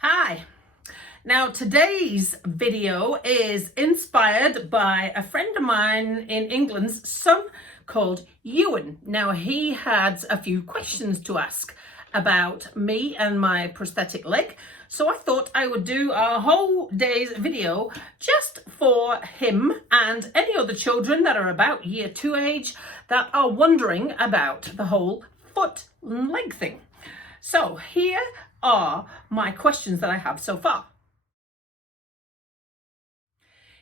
Hi. Now today's video is inspired by a friend of mine in England's son called Ewan. Now he had a few questions to ask about me and my prosthetic leg. So I thought I would do a whole day's video just for him and any other children that are about year 2 age that are wondering about the whole foot and leg thing. So here are my questions that I have so far.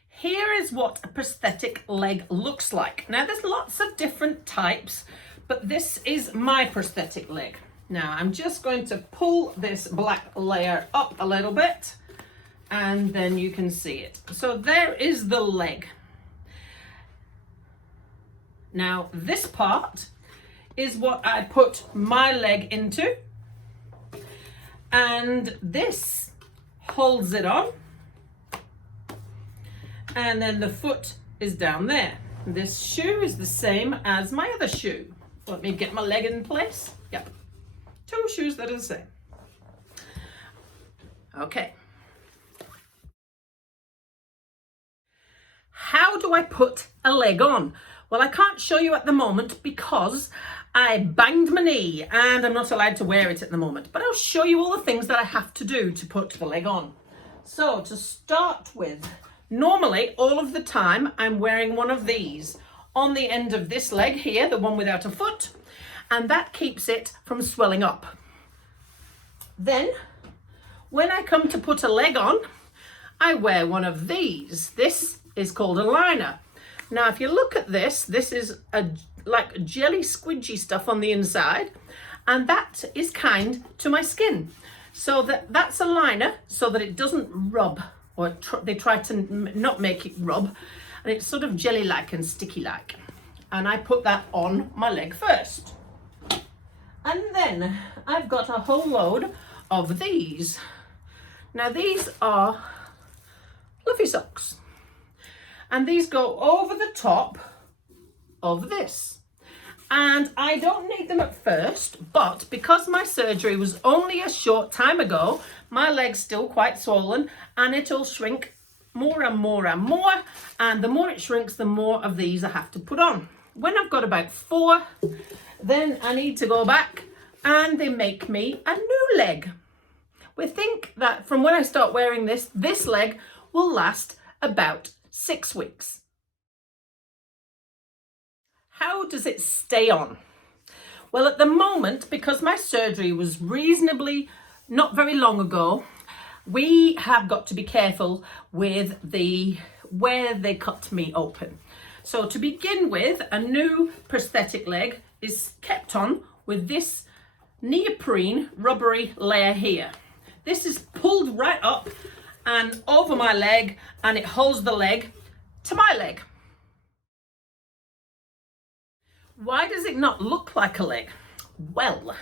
Here is what a prosthetic leg looks like. Now there's lots of different types, but this is my prosthetic leg. Now I'm just going to pull this black layer up a little bit and then you can see it. So there is the leg. Now this part is what I put my leg into. And this holds it on. And then the foot is down there. This shoe is the same as my other shoe. Let me get my leg in place. Yep. 2 shoes that are the same. Okay. How do I put a leg on? Well, I can't show you at the moment because I banged my knee and I'm not allowed to wear it at the moment, but I'll show you all the things that I have to do to put the leg on. So to start with, normally all of the time I'm wearing one of these on the end of this leg here, the one without a foot, and that keeps it from swelling up. Then when I come to put a leg on, I wear one of these. This is called a liner. Now if you look at this, this is like jelly squidgy stuff on the inside, and that is kind to my skin. So that's a liner so that it doesn't rub, or they try to not make it rub, and it's sort of jelly-like and sticky-like. And I put that on my leg first. And then I've got a whole load of these. Now these are fluffy socks. And these go over the top of this. And I don't need them at first, but because my surgery was only a short time ago, my leg's still quite swollen and it'll shrink more and more and more. And the more it shrinks, the more of these I have to put on. When I've got about 4, then I need to go back and they make me a new leg. We think that from when I start wearing this leg will last about 6 weeks. How does it stay on? Well, at the moment, because my surgery was reasonably not very long ago, we have got to be careful with where they cut me open. So to begin with, a new prosthetic leg is kept on with this neoprene rubbery layer here. This is pulled right up and over my leg, and it holds the leg to my leg. Why does it not look like a leg? Well,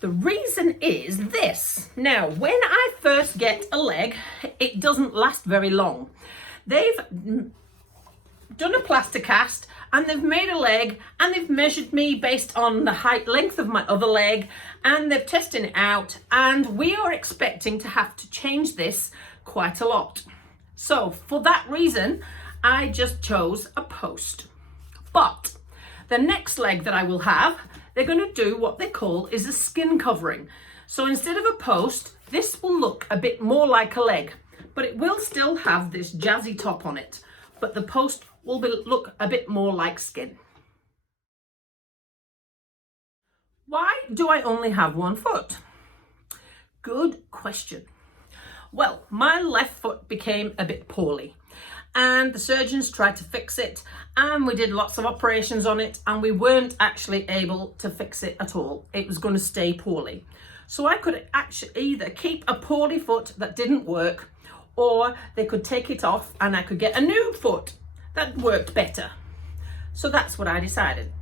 the reason is this. Now, when I first get a leg, it doesn't last very long. They've done a plaster cast and they've made a leg and they've measured me based on the height length of my other leg, and they've tested it out, and we are expecting to have to change this quite a lot. So for that reason, I just chose a post. But the next leg that I will have, they're going to do what they call is a skin covering. So instead of a post, this will look a bit more like a leg, but it will still have this jazzy top on it. But the post will look a bit more like skin. Why do I only have 1 foot? Good question. Well, my left foot became a bit poorly and the surgeons tried to fix it, and we did lots of operations on it, and we weren't actually able to fix it at all. It was going to stay poorly. So I could actually either keep a poorly foot that didn't work, or they could take it off and I could get a new foot that worked better. So that's what I decided.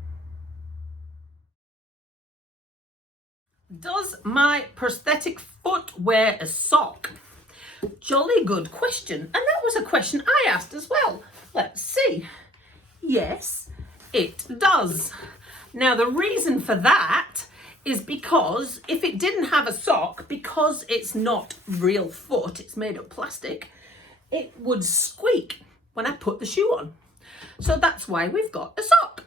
Does my prosthetic foot wear a sock? Jolly good question. And that was a question I asked as well. Let's see. Yes, it does. Now the reason for that is because if it didn't have a sock, because it's not real foot, it's made of plastic, it would squeak when I put the shoe on. So that's why we've got a sock.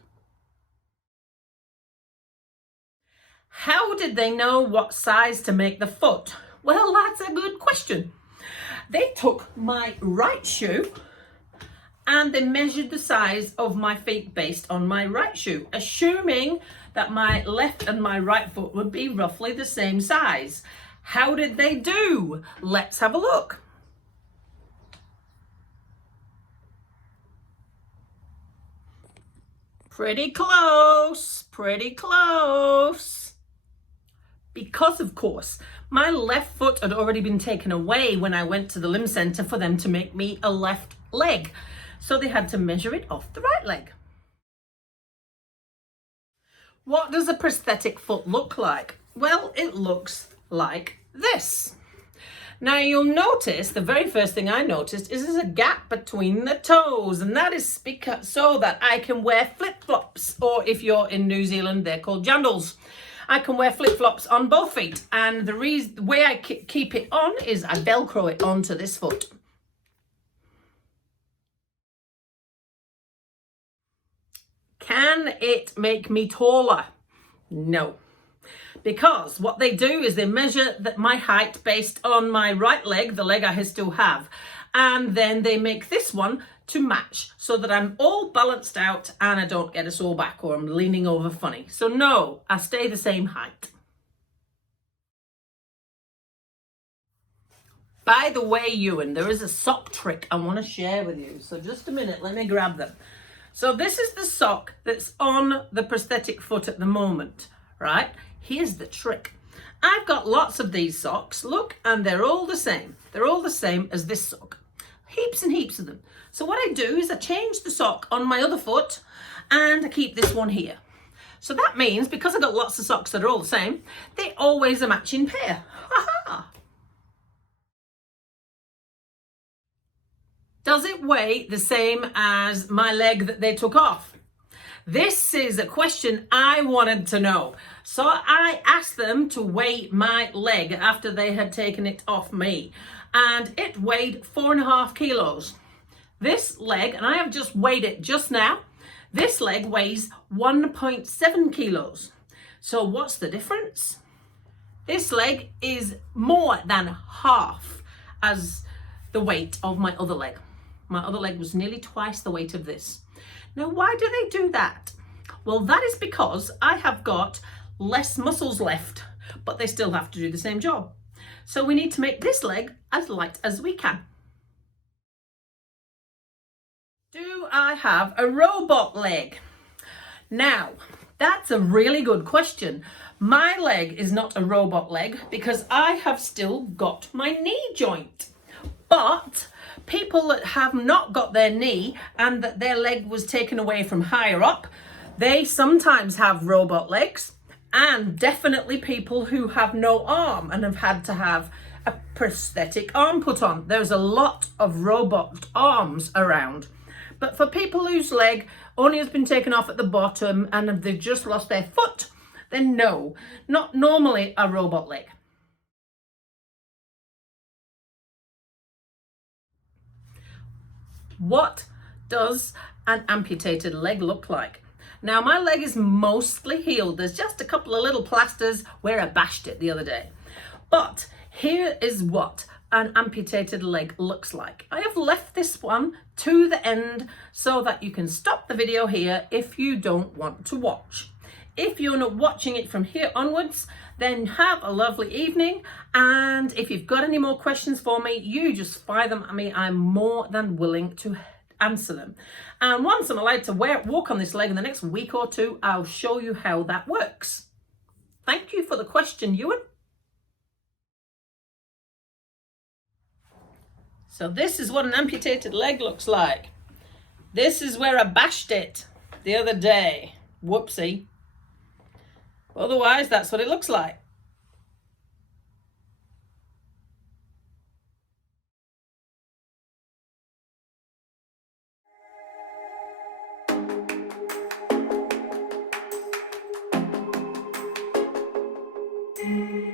How did they know what size to make the foot? Well, that's a good question. They took my right shoe and they measured the size of my feet based on my right shoe, assuming that my left and my right foot would be roughly the same size. How did they do? Let's have a look. Pretty close, pretty close. Because, of course, my left foot had already been taken away when I went to the limb centre for them to make me a left leg. So they had to measure it off the right leg. What does a prosthetic foot look like? Well, it looks like this. Now you'll notice, the very first thing I noticed is there's a gap between the toes, and that is so that I can wear flip-flops, or if you're in New Zealand, they're called jandals. I can wear flip-flops on both feet, and the way I keep it on is I Velcro it onto this foot. Can it make me taller? No. Because what they do is they measure my height based on my right leg, the leg I still have, and then they make this one to match so that I'm all balanced out and I don't get a sore back or I'm leaning over funny. So no, I stay the same height. By the way, Ewan, there is a sock trick I want to share with you. So just a minute, let me grab them. So this is the sock that's on the prosthetic foot at the moment, right? Here's the trick. I've got lots of these socks, look, and they're all the same. They're all the same as this sock. Heaps and heaps of them. So what I do is I change the sock on my other foot and I keep this one here. So that means, because I've got lots of socks that are all the same, they always a matching pair. Ha-ha! Does it weigh the same as my leg that they took off? This is a question I wanted to know. So I asked them to weigh my leg after they had taken it off me. And it weighed 4.5 kilos. This leg, and I have just weighed it just now, this leg weighs 1.7 kilos. So what's the difference? This leg is more than half as the weight of my other leg. My other leg was nearly twice the weight of this. Now, why do they do that? Well, that is because I have got less muscles left, but they still have to do the same job. So we need to make this leg as light as we can. Do I have a robot leg? Now, that's a really good question. My leg is not a robot leg because I have still got my knee joint. But people that have not got their knee and that their leg was taken away from higher up, they sometimes have robot legs, and definitely people who have no arm and have had to have a prosthetic arm put on. There's a lot of robot arms around. But for people whose leg only has been taken off at the bottom and they've just lost their foot, then no, not normally a robot leg. What does an amputated leg look like? Now, my leg is mostly healed. There's just a couple of little plasters where I bashed it the other day. But here is what an amputated leg looks like. I have left this one to the end so that you can stop the video here if you don't want to watch. If you're not watching it from here onwards, then have a lovely evening. And if you've got any more questions for me, you just fire them at me. I'm more than willing to answer them. And once I'm allowed to walk on this leg in the next week or two, I'll show you how that works. Thank you for the question, Ewan. So this is what an amputated leg looks like. This is where I bashed it the other day. Whoopsie. Otherwise, that's what it looks like. it.